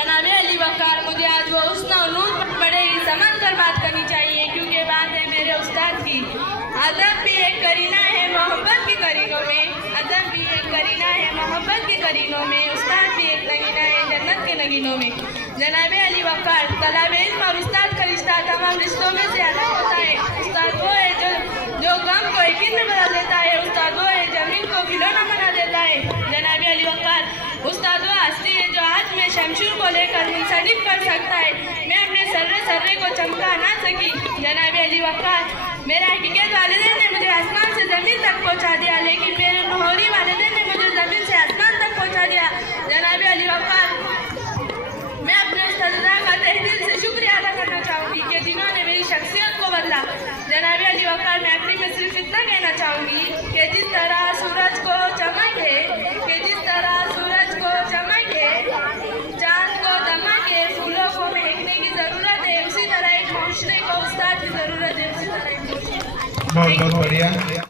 जनाबे अली वक़ार, मुझे आज वो उस नूर पर बड़े ही समझ कर बात करनी चाहिए, क्योंकि बात है मेरे उस्ताद की। अदब भी एक करीना है मोहब्बत के करीनों में, अदब भी एक करीना है मोहब्बत के करीनों में, उस्ताद भी एक नगीना है जन्नत के नगीनों में। जनाबे अली वक़ार, तलाबे इल्म और उस्ताद का रिश्ता तमाम रिश्तों में से अलग होता है। उस्ताद वो है जो गम को यकीन में बदल देता है, उस्ताद वो है जमीन को खिलौना बना देता है। जनाबे अली वक़ार, उस्ताद वो हस्ती है जो आज में शमशूर को लेकर मुंसलिक कर सकता है। मैं अपने सर्रे को चमका ना सकी। जनाबे अली वक़ार, मेरे हकीकत वालिदैन ने मुझे आसमान से ज़मीन तक पहुँचा दिया, लेकिन मेरे नूरी वालिदैन ने मुझे ज़मीन से आसमान तक पहुँचा दिया। जनाबे अली वक़ार, मैं अपने उस्तादा का तहे दिल से शुक्रिया अदा करना चाहूँगी कि जिन्होंने मेरी शख्सियत को बदला। जनाबे अली वक़ार, मैं आखिरी में सिर्फ इतना कहना चाहूँगी कि जिस तरह सूरज को चमक है, चाँद को दमक है, फूलों को महकने की ज़रूरत है, उसी तरह एक हौसले को उस्ताद की ज़रूरत है, उसी तरह बहुत बहुत बढ़िया।